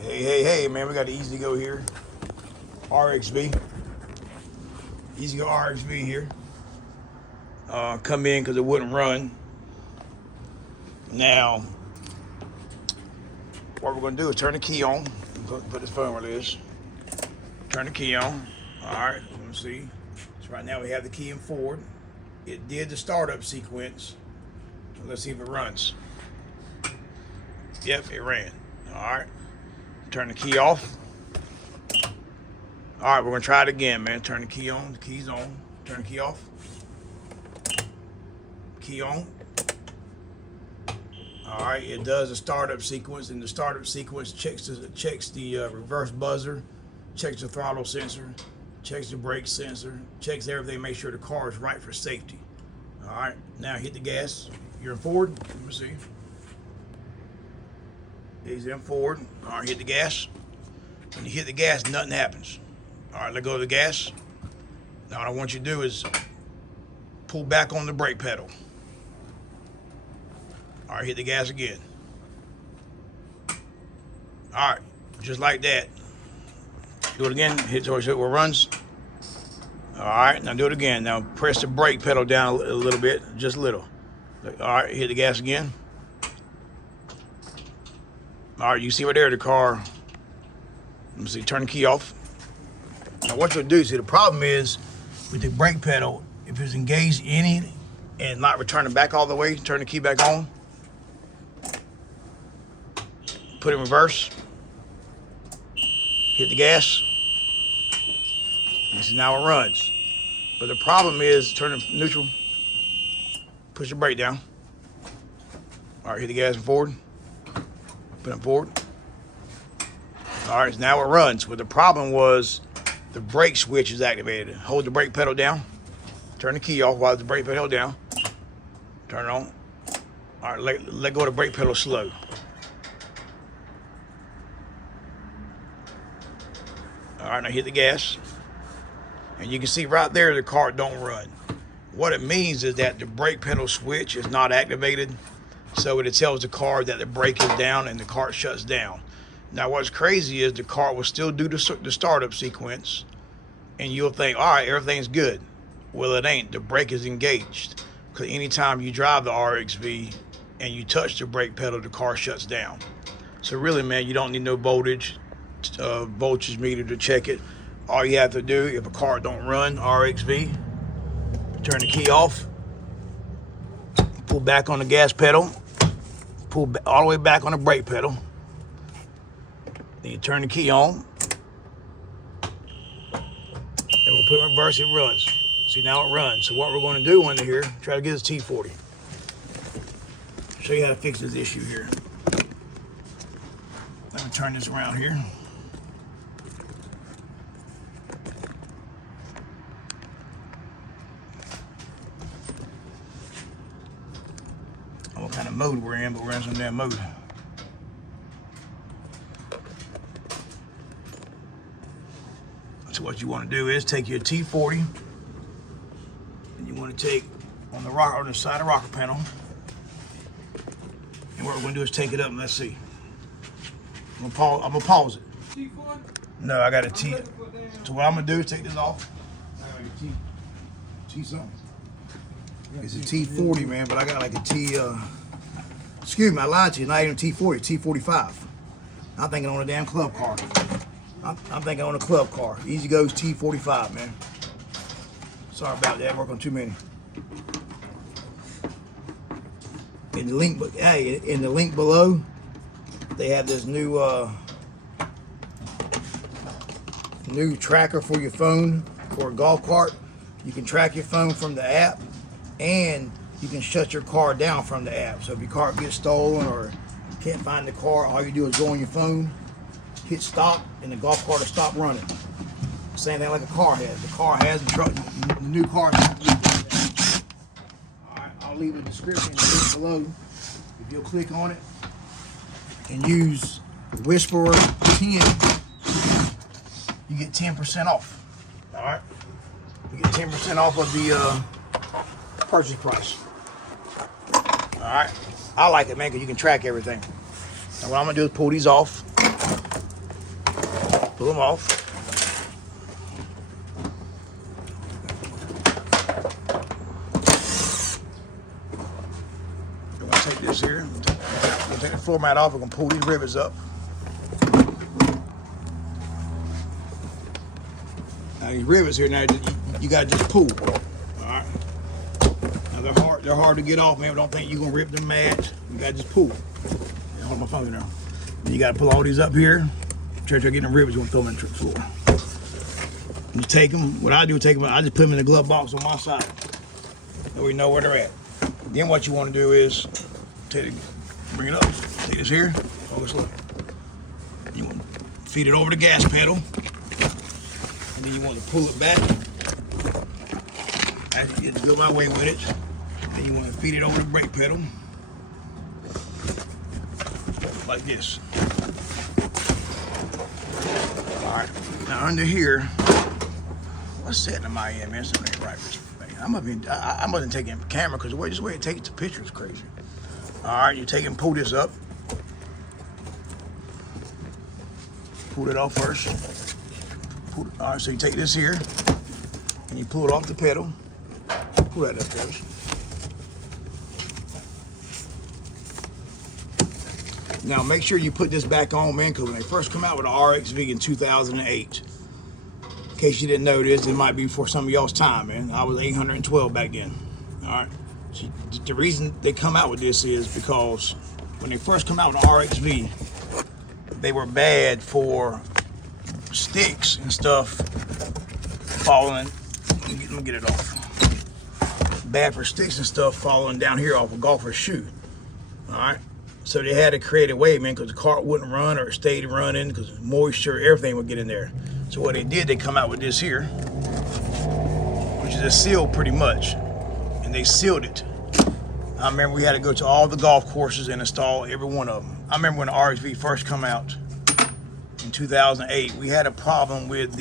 Hey, man, we got the EZGO here. RXV. EZGO RXV here. Come in because it wouldn't run. Now, what we're going to do is turn the key on. Put this phone where it is. Turn the key on. Alright, let's see. So right now we have the key in forward. It did the startup sequence. Let's see if it runs. Yep, it ran. Alright. Turn the key off. Alright, we're going to try it again, man. Turn the key on. The key's on. Turn the key off. Key on. Alright, it does a startup sequence, and the startup sequence checks the reverse buzzer, checks the throttle sensor, checks the brake sensor, checks everything, make sure the car is right for safety. Alright, now hit the gas. You're in forward. Let me see. He's in forward. Alright, hit the gas. When you hit the gas, nothing happens. Alright, let go of the gas. Now what I want you to do is pull back on the brake pedal. Alright, hit the gas again. Alright, just like that. Do it again, hit towards it where it runs. Alright, now do it again. Now press the brake pedal down a little bit, just a little. Alright, hit the gas again. Alright, you see right there the car. Let me see, turn the key off. Now what you'll do, see the problem is with the brake pedal, if it's engaged any and not returning back all the way, turn the key back on. Put it in reverse. Hit the gas. And see, now it runs. But the problem is, turn it neutral. Push the brake down. All right, hit the gas and forward. Put it forward. All right, so now it runs. But the problem was the brake switch is activated. Hold the brake pedal down. Turn the key off while the brake pedal down. Turn it on. All right, let go of the brake pedal slow. All right, now hit the gas. And you can see right there the car don't run. What it means is that the brake pedal switch is not activated, so it tells the car that the brake is down and the car shuts down. Now what's crazy is the car will still do the startup sequence, and you'll think, all right, everything's good. Well, it ain't. The brake is engaged. Because anytime you drive the RXV and you touch the brake pedal, the car shuts down. So really, man, you don't need no voltage meter to check it. All you have to do, if a car don't run, RXV, turn the key off, pull back on the gas pedal, pull all the way back on the brake pedal, then you turn the key on, and we'll put it in reverse, it runs. See, now it runs. So what we're going to do under here, try to get this T40. Show you how to fix this issue here. Let me turn this around here. What kind of mode we're in, but we're in some damn mode. So what you want to do is take your T40, and you want to take on the side of the rocker panel, and what we're going to do is take it up and let's see. I'm gonna pause it. T4? No, I got a T. So what I'm gonna do is take this off. I got a T something. It's a T40, man, but I got like a T. Excuse me, I lied to you. Not even T40, T45. I'm thinking on a damn club car. I'm thinking on a club car. EZGO's T45, man. Sorry about that. Work on too many. In the link below, they have this new tracker for your phone for a Gol Cart. You can track your phone from the app, and you can shut your car down from the app. So if your car gets stolen or you can't find the car, all you do is go on your phone, hit stop, and the Gol Cart will stop running. Same thing like a car has. The car has the new car. Alright, I'll leave a description below. If you'll click on it and use Whisperer 10, you get 10% off. Alright? You get 10% off of the purchase price. Alright? I like it, man, because you can track everything. Now what I'm gonna do is pull these off. Pull them off. I'm gonna take this here. I'm gonna take the floor mat off. We're gonna pull these rivets up. Now these rivets here, now you gotta just pull. All right. Now they're hard to get off, man. Don't think you're gonna rip them mats. You gotta just pull. Hold my phone now. You gotta pull all these up here. Try getting the rivets. You want to throw them in the floor. You take them. What I do is take them. I just put them in the glove box on my side. So we know where they're at. Then what you want to do is bring it up. Take this here. Oh, slow. You want to feed it over the gas pedal, and then you want to pull it back. You just go my way with it. Then you want to feed it over the brake pedal, like this. All right. Now under here, what's that in my end, man? Something ain't right with you. I mustn't take it in the camera because the way it takes the picture is crazy. All right, you take and pull this up. Pull it off first. All right, so you take this here and you pull it off the pedal. Pull that up first. Now make sure you put this back on, man, because when they first come out with the RXV in 2008, in case you didn't know this, it might be for some of y'all's time, man. I was 812 back then. All right. So the reason they come out with this is because when they first come out with the RXV, they were bad for sticks and stuff falling. Let me get it off. Bad for sticks and stuff falling down here off a golfer's shoe. All right. So they had to create a way, man, because the cart wouldn't run or it stayed running because moisture, everything would get in there. So what they did, they come out with this here, which is a seal pretty much, and they sealed it. I remember we had to go to all the golf courses and install every one of them. I remember when the RXV first come out in 2008, we had a problem with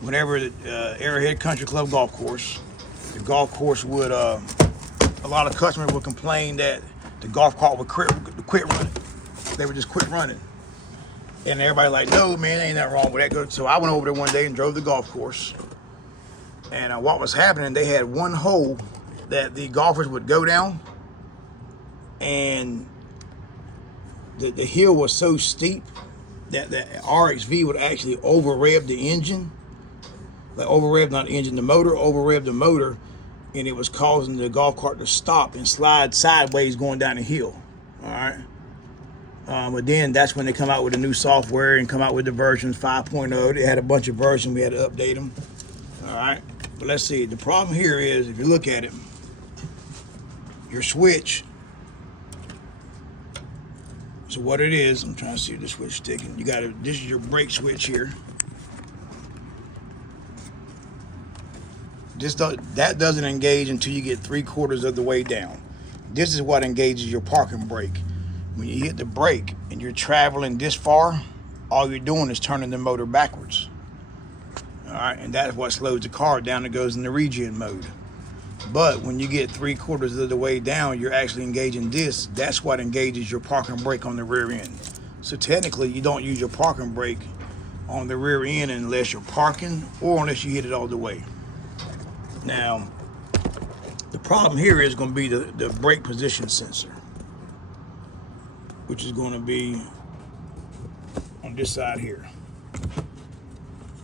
whenever the Arrowhead Country Club golf course, the golf course would, a lot of customers would complain that the golf cart would quit running. They would just quit running. And everybody like, no, man, ain't nothing wrong with that. So I went over there one day and drove the golf course. And what was happening, they had one hole that the golfers would go down. And the hill was so steep that the RXV would actually over-rev the engine. Like over-rev, not the engine, the motor, over-rev the motor. And it was causing the golf cart to stop and slide sideways going down the hill. All right. But then that's when they come out with the new software and come out with the versions 5.0. They had a bunch of versions. We had to update them. All right. But let's see. The problem here is, if you look at it, your switch. So what it is, I'm trying to see if the switch is sticking. You got to, this is your brake switch here. That doesn't engage until you get 3/4 of the way down. This is what engages your parking brake. When you hit the brake and you're traveling this far, all you're doing is turning the motor backwards. All right, and that's what slows the car down. It goes into regen mode. But when you get 3/4 of the way down, you're actually engaging this. That's what engages your parking brake on the rear end. So technically, you don't use your parking brake on the rear end unless you're parking or unless you hit it all the way. Now, the problem here is going to be the brake position sensor, which is going to be on this side here.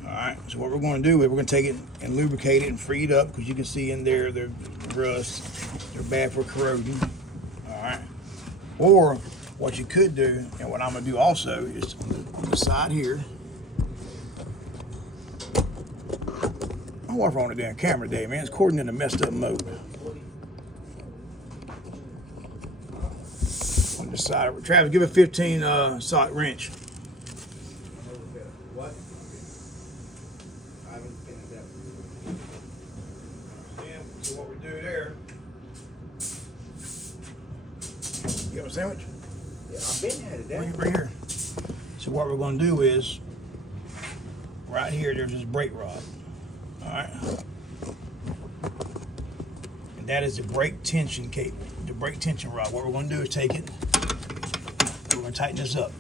All right, so what we're going to do is we're going to take it and lubricate it and free it up, because you can see in there the rust. They're bad for corroding. All right. Or what you could do, and what I'm going to do also, is on the side here. What's wrong with the damn camera today, man? It's recording in a messed up mode. On the side, Travis, give a 15 sock wrench. What? I haven't finished that. Yeah, so what we do there. You have a sandwich? Yeah, I've been had it. Bring here. So what we're going to do is, right here, there's this brake rod. All right, and that is the brake tension cable, the brake tension rod. What we're going to do is take it, gonna tighten this up.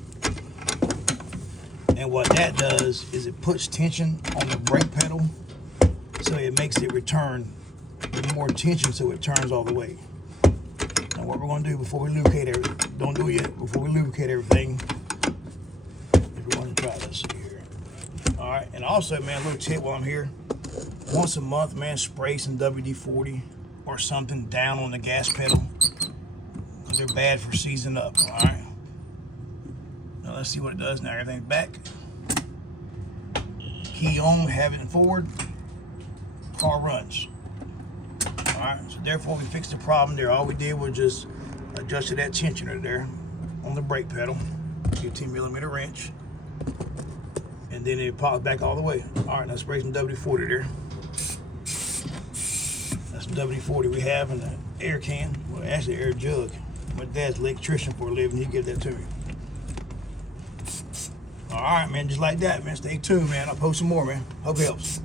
And what that does is it puts tension on the brake pedal, so it makes it return with more tension, so it turns all the way. Now what we're gonna do before we lubricate everything, don't do it yet, before we lubricate everything, is we're gonna try this here. All right, and also, man, a little tip while I'm here, once a month, man, spray some WD-40 or something down on the gas pedal, because they're bad for seizing up, all right? Now let's see what it does now. Everything's back. Key on, have it forward, car runs. All right, so therefore we fixed the problem there. All we did was just adjusted that tensioner there on the brake pedal, 15mm wrench, and then it popped back all the way. All right, now spray some WD-40 there. That's some WD-40 we have in the air can, well actually air jug. My dad's an electrician for a living, he gave that to me. All right, man, just like that, man. Stay tuned, man. I'll post some more, man. Hope it helps.